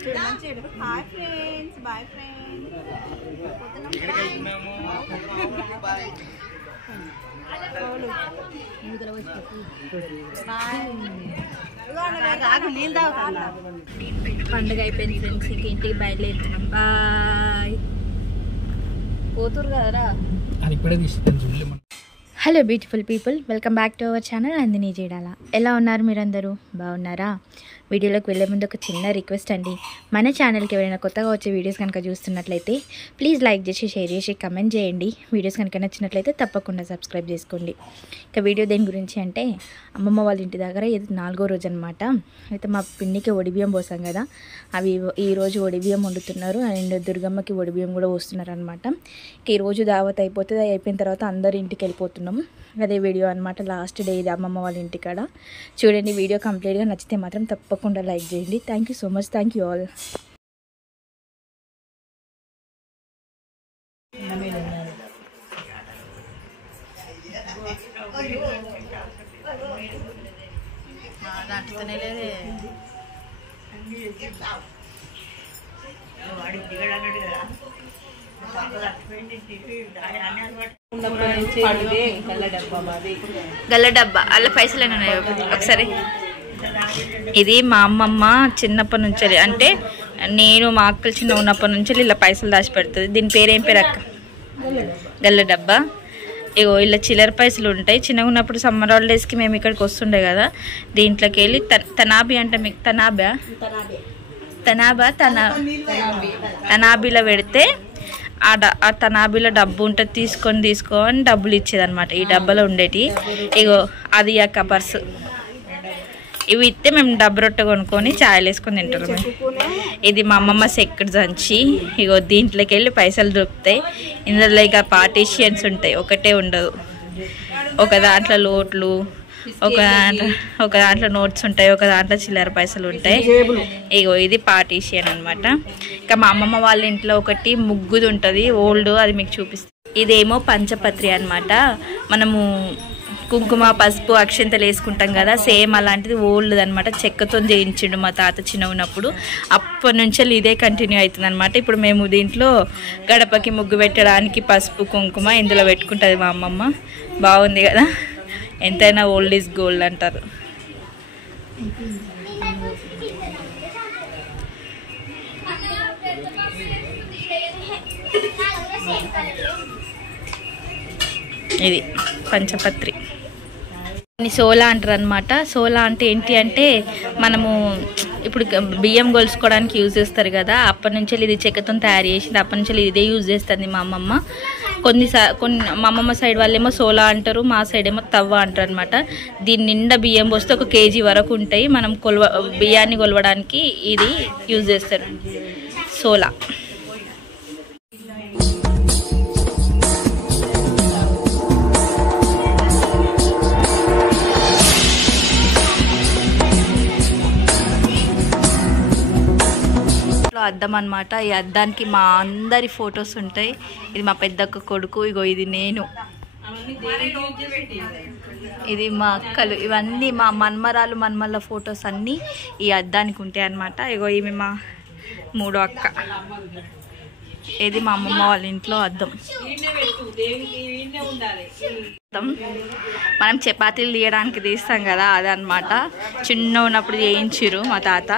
Hi friends, boy friends. పండుగ అయిపోయింది friends, ఇంక ఇంటికి బయలుదేరుతున్నాం. బాయ్. పోతురు కదరా. Hello beautiful people, welcome back to our channel Nandini Jeedala. ఎలా ఉన్నారు మీరందరూ? బాగున్నారా? వీడియోలోకి వెళ్ళే ముందు ఒక చిన్న రిక్వెస్ట్ అండి. మన ఛానల్కి ఎవరైనా కొత్తగా వచ్చే వీడియోస్ కనుక చూస్తున్నట్లయితే ప్లీజ్ లైక్ చేసి, షేర్ చేసి, కమెంట్ చేయండి. వీడియోస్ కనుక నచ్చినట్లయితే తప్పకుండా సబ్స్క్రైబ్ చేసుకోండి. ఇక వీడియో దేని గురించి అంటే, అమ్మమ్మ వాళ్ళ ఇంటి దగ్గర ఇది 4వ రోజు అనమాట. అయితే మా పిన్నికి ఒడిబియ్యం పోసాం కదా, అవి ఈరోజు ఒడిబియ్యం వండుతున్నారు. అండ్ దుర్గమ్మకి ఒడిబియ్యం కూడా పోస్తున్నారు అనమాట. ఇక ఈరోజు దావత్ అయిపోతుంది. అయిపోయిన తర్వాత అందరు ఇంటికి వెళ్ళిపోతున్నాం. అదే వీడియో అనమాట. లాస్ట్ డే ఇది అమ్మమ్మ వాళ్ళ ఇంటికాడ. చూడండి, వీడియో కంప్లీట్గా నచ్చితే మాత్రం తప్పకుండా లైక్ చేయండి. Thank you so much. Thank you all. గల్ల డబ్బా అలా పైసలు ఉన్నాయి ఒకసారి. ఇది మా అమ్మమ్మ చిన్నప్పటి నుంచి, అంటే నేను మా అక్కలు చిన్న ఉన్నప్పటి నుంచి ఇలా పైసలు దాచి పెడుతుంది. దీని పేరేం పేరు అక్క? గల్ల డబ్బా. ఇగో ఇలా చిల్లర పైసలు ఉంటాయి. చిన్నగా ఉన్నప్పుడు సమ్మర్ హాలిడేస్కి మేము ఇక్కడికి వస్తుండే కదా, దీంట్లోకి వెళ్ళి తనాబి అంటే మీకు తనాబీలో పెడితే ఆ తనాబీలో డబ్బు ఉంటుంది, తీసుకొని డబ్బులు ఇచ్చేది అనమాట. ఈ డబ్బాలో ఉండేటి ఇగో అది అక్క పర్సు. ఇవి ఇస్తే మేము డబ్బు రొట్టె కొనుక్కొని ఛాయలు వేసుకొని తింటారు. ఇది మా అమ్మమ్మ సెక్కడు సంచి. ఇగో దీంట్లోకి వెళ్ళి పైసలు దొరుకుతాయి. ఇందులో ఇక పార్టీషియన్స్ ఉంటాయి, ఒకటే ఉండదు. ఒక దాంట్లో లోట్లు, ఒక దాంట్లో నోట్స్ ఉంటాయి, ఒక దాంట్లో చిల్లర పైసలు ఉంటాయి. ఇగో ఇది పార్టీషియన్ అనమాట. ఇంకా మా అమ్మమ్మ వాళ్ళ ఇంట్లో ఒకటి ముగ్గుది ఉంటుంది, ఓల్డ్, అది మీకు చూపిస్తాను. ఇదేమో పంచపత్రి అనమాట. మనము కుంకుమ, పసుపు, అక్షంతలు వేసుకుంటాం కదా, సేమ్ అలాంటిది ఓల్డ్ అనమాట. చెక్కతో చేయించిండు మా తాత చిన్న ఉన్నప్పుడు. అప్పటి నుంచి ఇదే కంటిన్యూ అవుతుంది అనమాట. ఇప్పుడు మేము దీంట్లో గడపకి ముగ్గు పెట్టడానికి పసుపు, కుంకుమ ఇందులో పెట్టుకుంటుంది మా అమ్మమ్మ. బాగుంది కదా, ఎంతైనా ఓల్డ్ ఈజ్ గోల్డ్ అంటారు. ఇది పంచపత్రి. సోలా అంటారు అనమాట. సోలా అంటే ఏంటి అంటే, మనము ఇప్పుడు బియ్యం గొలుసుకోవడానికి యూజ్ చేస్తారు కదా, అప్పటి నుంచి ఇది చెక్కతో తయారు చేసింది. అప్పటి నుంచి ఇదే యూజ్ చేస్తుంది మా అమ్మమ్మ. కొన్ని మా అమ్మమ్మ సైడ్ వాళ్ళేమో సోలా అంటారు, మా సైడ్ ఏమో తవ్వ అంటారు అనమాట. దీని నిండా బియ్యం పోస్తే 1 కేజీ వరకు ఉంటాయి. మనం బియ్యాన్ని కొలవడానికి ఇది యూజ్ చేస్తారు, సోలా. అద్దం అనమాట. ఈ అద్దానికి మా అందరి ఫొటోస్ ఉంటాయి. ఇది మా పెద్దక్క కొడుకు, ఇగో ఇది నేను, ఇది మా అక్కలు, ఇవన్నీ మా మన్మరాలు మన్మల్ల ఫొటోస్ అన్నీ ఈ అద్దానికి ఉంటాయి అన్నమాట. ఇగో ఈమె మా 3వ అక్క. ఇది మా అమ్మమ్మ వాళ్ళ ఇంట్లో అద్దం. మనం చపాతీలు తీయడానికి తీస్తాం కదా, అదనమాట. చిన్న ఉన్నప్పుడు చేయించిరు మా తాత.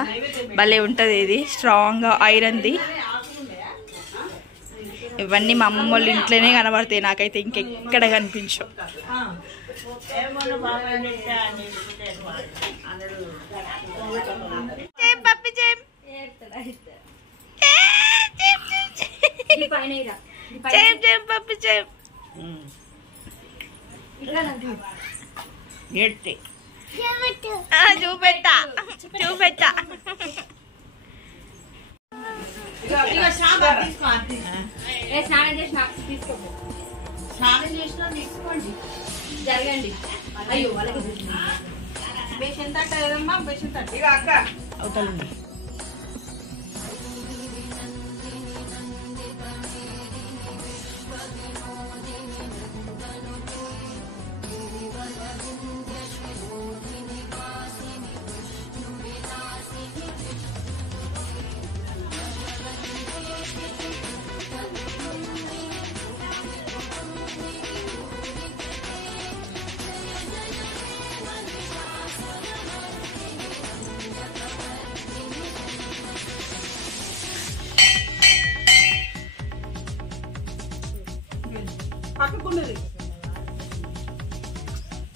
భలే ఉంటుంది ఇది, స్ట్రాంగ్గా ఐరన్ది. ఇవన్నీ మా అమ్మమ్మ వాళ్ళ ఇంట్లోనే కనబడతాయి, నాకైతే ఇంకెక్కడ కనిపించవు. చూపెట్టా జరగండి. అయ్యో బేషన్ తట్టమ్మా, బేషన్ తట్టు అక్క అవుతాయండి.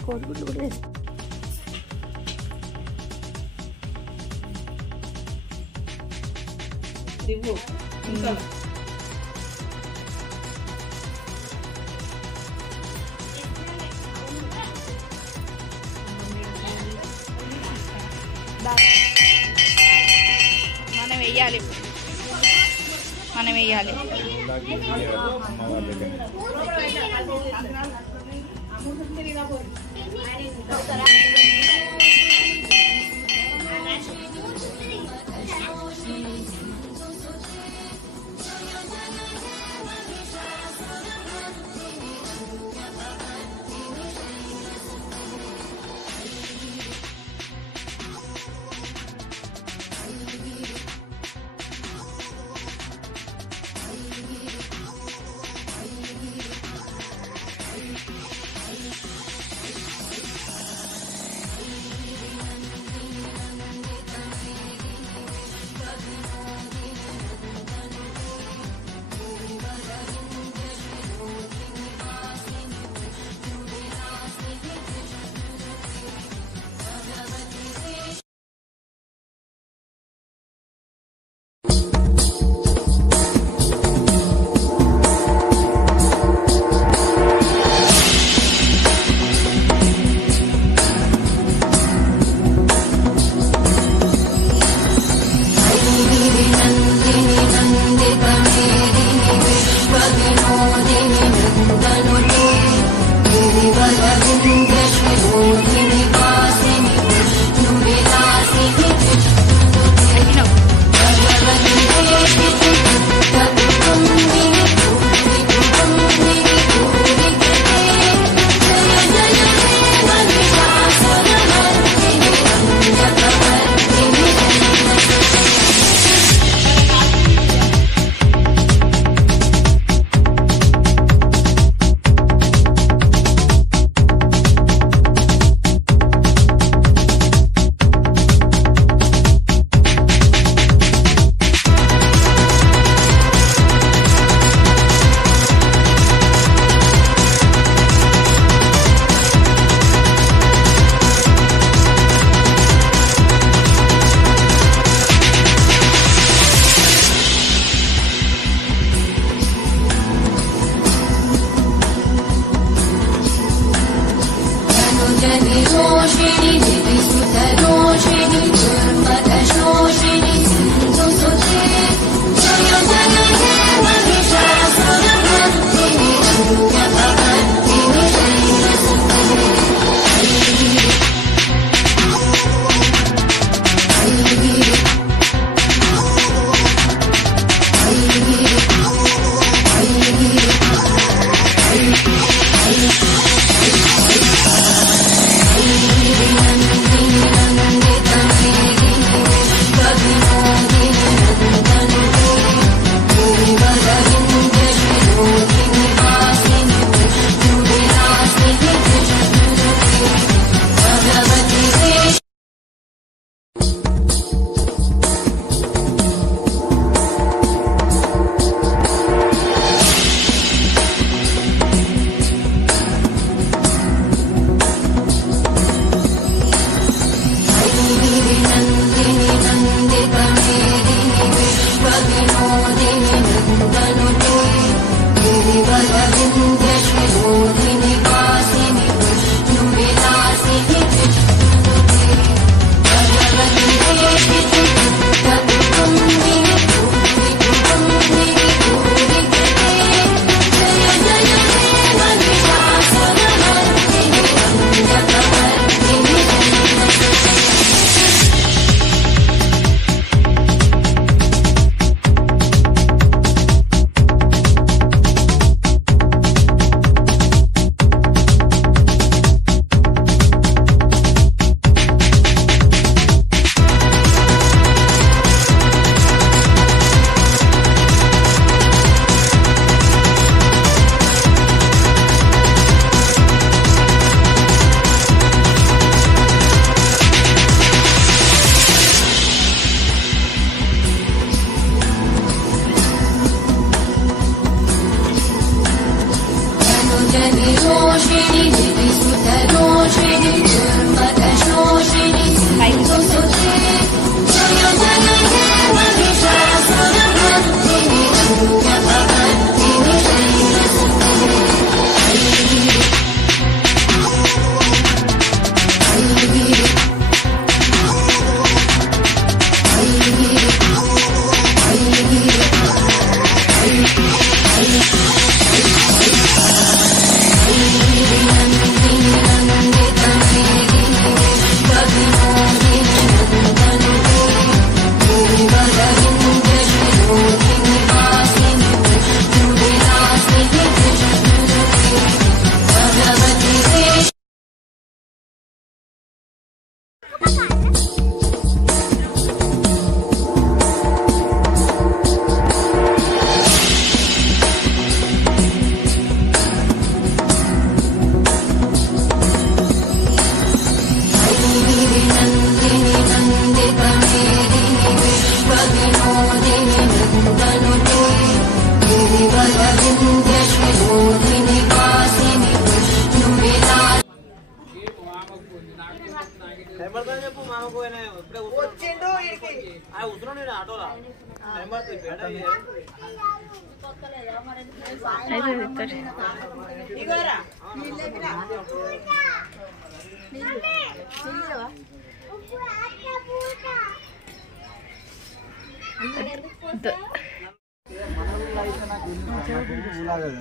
కోడిగుడ్లు కూడా మనం వెయ్యాలి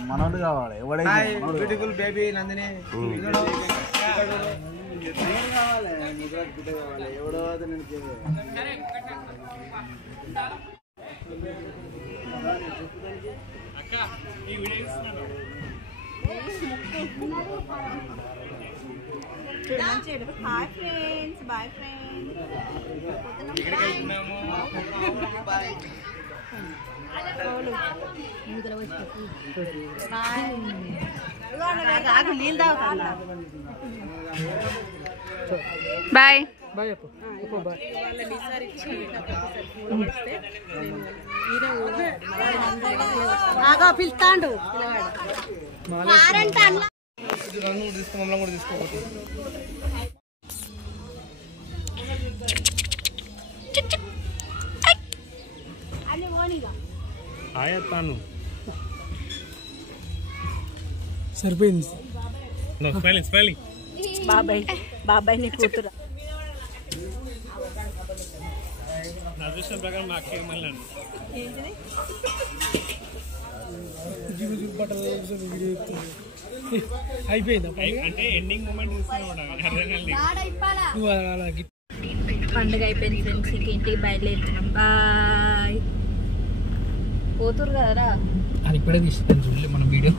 మనోడు కావాలి బ్యూటిఫుల్ బేబీ నందిని ఎవడో hi friends boy friends boy పిలుస్తాండు తీసుకోకపోతే ఆయత్తాను సరిపోయింది స్మైలింగ్ బాబాయ్ నీ కూతురు నా దృష్టి ప్రకారం మా అక్క మళ్ళీ అయిపోయింది అంటే ఎండింగ్ మూమెంట్ పండుగ అయిపోయింది ఫ్రెండ్స్, ఇంక ఇంటికి బయలుదేరుతున్నాం. బాయ్. పోతురు కదరా అది ఇప్పుడే తీసుకుంటాను చూడలే మన వీడియో.